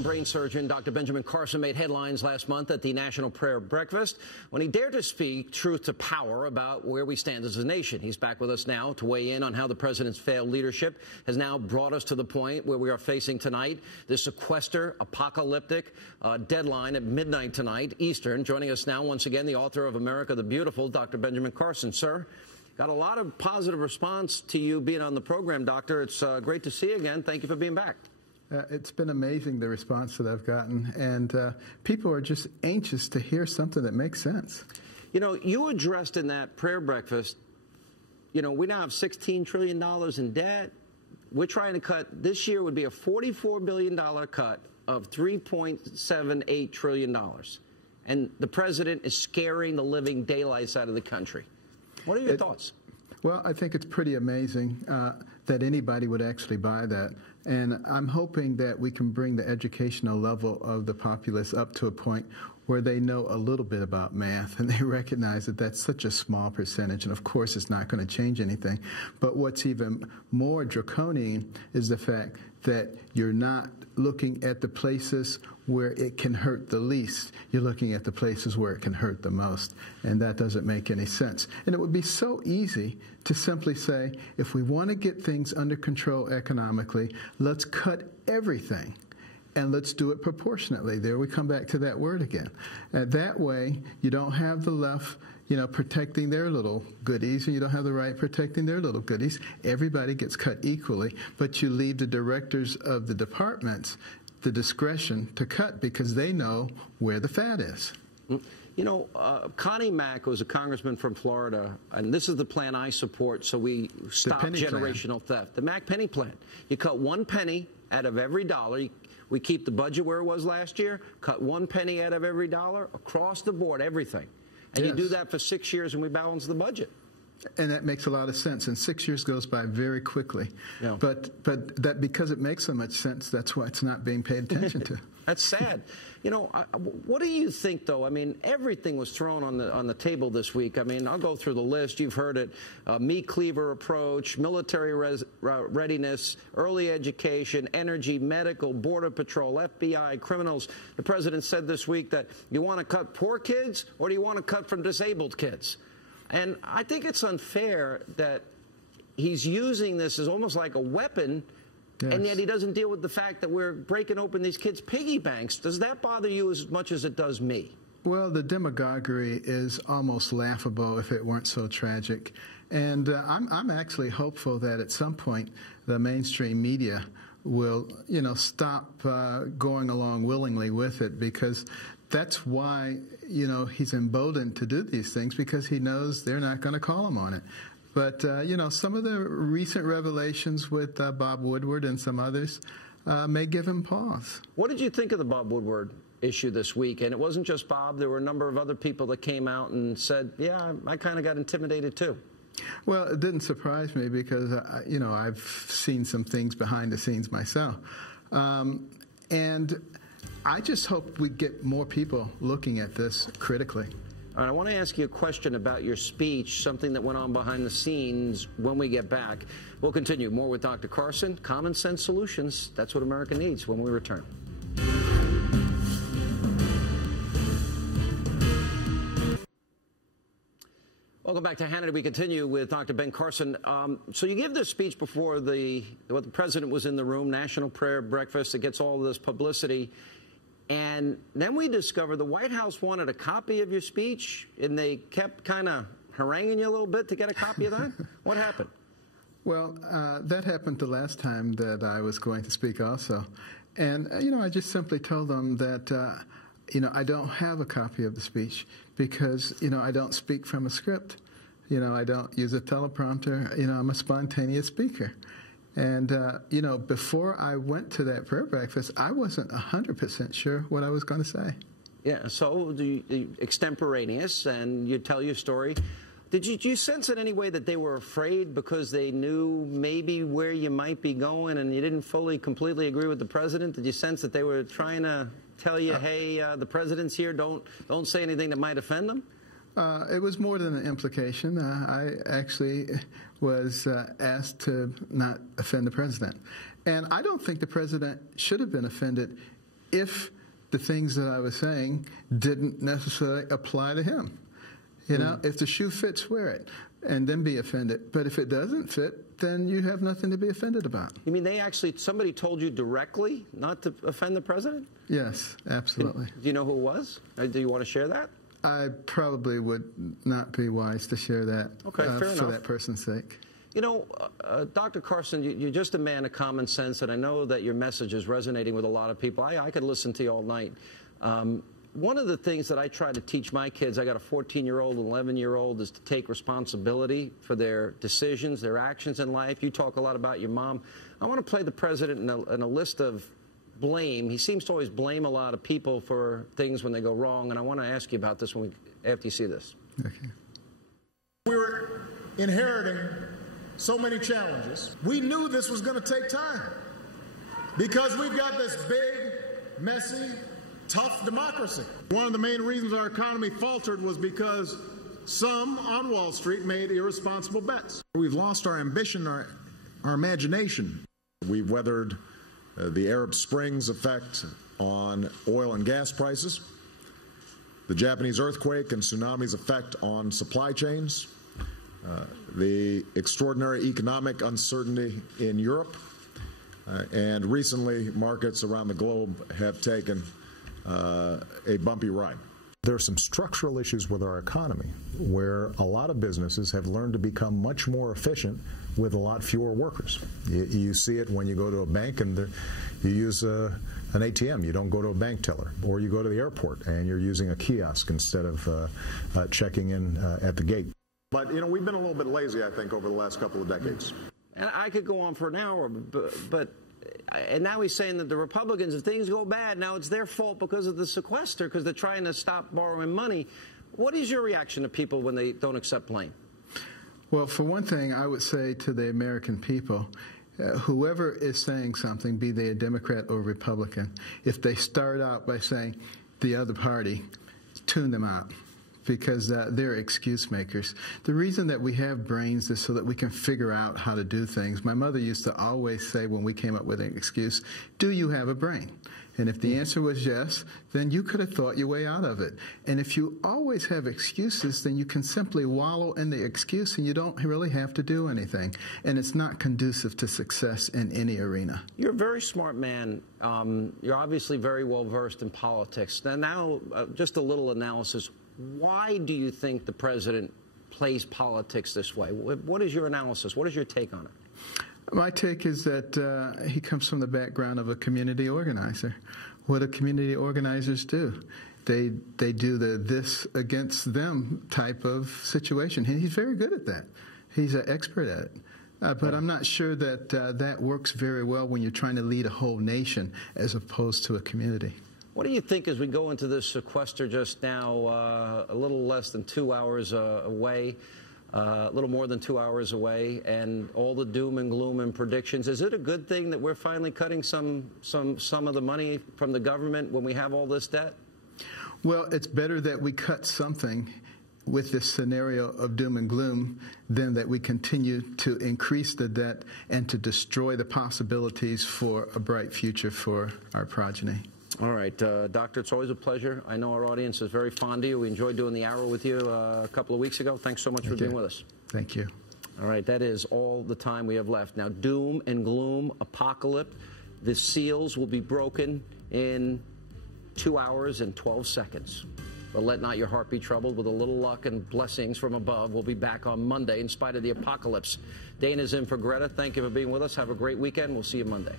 Brain surgeon Dr. Benjamin Carson made headlines last month at the National Prayer Breakfast when he dared to speak truth to power about where we stand as a nation. He's back with us now to weigh in on how the president's failed leadership has now brought us to the point where we are facing tonight this sequester apocalyptic deadline at midnight tonight Eastern. Joining us now once again, the author of America the Beautiful, Dr. Benjamin Carson. Sir, got a lot of positive response to you being on the program, Doctor. It's great to see you again. Thank you for being back. It's been amazing, the response that I've gotten, and people are just anxious to hear something that makes sense. You know, you addressed in that prayer breakfast, you know, we now have $16 trillion in debt. We're trying to cut, this year would be a $44 billion cut of $3.78 trillion. And the president is scaring the living daylights out of the country. What are your thoughts? Well, I think it's pretty amazing that anybody would actually buy that. And I'm hoping that we can bring the educational level of the populace up to a point where they know a little bit about math and they recognize that that's such a small percentage. And of course, it's not going to change anything. But what's even more draconian is the fact that you're not looking at the places where it can hurt the least. You're looking at the places where it can hurt the most. And that doesn't make any sense. And it would be so easy to simply say, if we want to get things under control economically, let's cut everything. And let's do it proportionately. There we come back to that word again. That way, you don't have the left, you know, protecting their little goodies, and you don't have the right protecting their little goodies. Everybody gets cut equally, but you leave the directors of the departments the discretion to cut because they know where the fat is. You know, Connie Mack was a congressman from Florida, and this is the plan I support so we stop generational theft. The Mack penny plan. You cut 1 penny out of every dollar. We keep the budget where it was last year, cut 1 penny out of every dollar, across the board, everything. And you do that for 6 years and we balance the budget. And that makes a lot of sense. And 6 years goes by very quickly. Yeah. But that because it makes so much sense, that's why it's not being paid attention to. That's sad. You know, what do you think, though? I mean, everything was thrown on the table this week. I mean, I'll go through the list. You've heard it. Meat cleaver approach, military readiness, early education, energy, medical, border patrol, FBI, criminals. The president said this week that you want to cut poor kids or do you want to cut from disabled kids? And I think it's unfair that he's using this as almost like a weapon. Yes. And yet he doesn't deal with the fact that we're breaking open these kids' piggy banks. Does that bother you as much as it does me? Well, the demagoguery is almost laughable if it weren't so tragic. And I'm actually hopeful that at some point the mainstream media will, you know, stop going along willingly with it, because that's why, you know, he's emboldened to do these things, because he knows they're not going to call him on it. But, you know, some of the recent revelations with Bob Woodward and some others may give him pause. What did you think of the Bob Woodward issue this week? And it wasn't just Bob. There were a number of other people that came out and said, yeah, I kind of got intimidated too. Well, it didn't surprise me because, you know, I've seen some things behind the scenes myself. And I just hope we get more people looking at this critically. All right, I want to ask you a question about your speech, something that went on behind the scenes when we get back. We'll continue more with Dr. Carson. Common sense solutions. That's what America needs when we return. Welcome back to Hannity. We continue with Dr. Ben Carson. So you gave this speech before the president was in the room, National Prayer Breakfast. It gets all of this publicity. And then we discovered the White House wanted a copy of your speech, and they kept kind of haranguing you a little bit to get a copy of that. What happened? Well, that happened the last time that I was going to speak also. And, you know, I just simply told them that, you know, I don't have a copy of the speech because, you know, I don't speak from a script. You know, I don't use a teleprompter. You know, I'm a spontaneous speaker. And, you know, before I went to that prayer breakfast, I wasn't 100% sure what I was going to say. Yeah, so the extemporaneous, and you tell your story. Did you sense in any way that they were afraid because they knew maybe where you might be going and you didn't completely agree with the president? Did you sense that they were trying to tell you, hey, the president's here, don't say anything that might offend them? It was more than an implication. I actually was asked to not offend the president. And I don't think the president should have been offended if the things that I was saying didn't necessarily apply to him. You know, if the shoe fits, wear it, and then be offended. But if it doesn't fit, then you have nothing to be offended about. You mean somebody told you directly not to offend the president? Yes, absolutely. Do you know who it was? Do you want to share that? I probably would not be wise to share that for that person's sake. You know, Dr. Carson, you're just a man of common sense, and I know that your message is resonating with a lot of people. I could listen to you all night. One of the things that I try to teach my kids, I got a 14-year-old and 11-year-old, is to take responsibility for their decisions, their actions in life. You talk a lot about your mom. I want to play the president in a list of blame. He seems to always blame a lot of people for things when they go wrong, and I want to ask you about this after you see this. Okay. We were inheriting so many challenges. We knew this was going to take time because we've got this big, messy, tough democracy. One of the main reasons our economy faltered was because some on Wall Street made irresponsible bets. We've lost our ambition, our imagination. We've weathered the Arab Spring's effect on oil and gas prices, the Japanese earthquake and tsunami's effect on supply chains, the extraordinary economic uncertainty in Europe, and recently markets around the globe have taken a bumpy ride. There are some structural issues with our economy where a lot of businesses have learned to become much more efficient with a lot fewer workers. You see it when you go to a bank and you use an ATM. You don't go to a bank teller. Or you go to the airport and you're using a kiosk instead of checking in at the gate. But, you know, we've been a little bit lazy, I think, over the last couple of decades. And I could go on for an hour, and now he's saying that the Republicans, if things go bad, now it's their fault because of the sequester, because they're trying to stop borrowing money. What is your reaction to people when they don't accept blame? Well, for one thing, I would say to the American people, whoever is saying something, be they a Democrat or Republican, if they start out by saying the other party, tune them out. Because they're excuse makers. The reason that we have brains is so that we can figure out how to do things. My mother used to always say when we came up with an excuse, do you have a brain? And if the answer was yes, then you could have thought your way out of it. And if you always have excuses, then you can simply wallow in the excuse and you don't really have to do anything. And it's not conducive to success in any arena. You're a very smart man. You're obviously very well versed in politics. Now, just a little analysis. Why do you think the president plays politics this way? What is your analysis? What is your take on it? My take is that he comes from the background of a community organizer. What do community organizers do? They do the this against them type of situation. And he's very good at that. He's an expert at it. But I'm not sure that that works very well when you're trying to lead a whole nation as opposed to a community. What do you think as we go into this sequester just now, a little less than 2 hours away, a little more than 2 hours away, and all the doom and gloom and predictions? Is it a good thing that we're finally cutting some of the money from the government when we have all this debt? Well, it's better that we cut something with this scenario of doom and gloom than that we continue to increase the debt and to destroy the possibilities for a bright future for our progeny. All right, Doctor, it's always a pleasure. I know our audience is very fond of you. We enjoyed doing the hour with you a couple of weeks ago. Thanks so much for being with us. Thank you. All right, that is all the time we have left. Now, doom and gloom, apocalypse. The seals will be broken in 2 hours and 12 seconds. But let not your heart be troubled. With a little luck and blessings from above, we'll be back on Monday in spite of the apocalypse. Dana's in for Greta. Thank you for being with us. Have a great weekend. We'll see you Monday.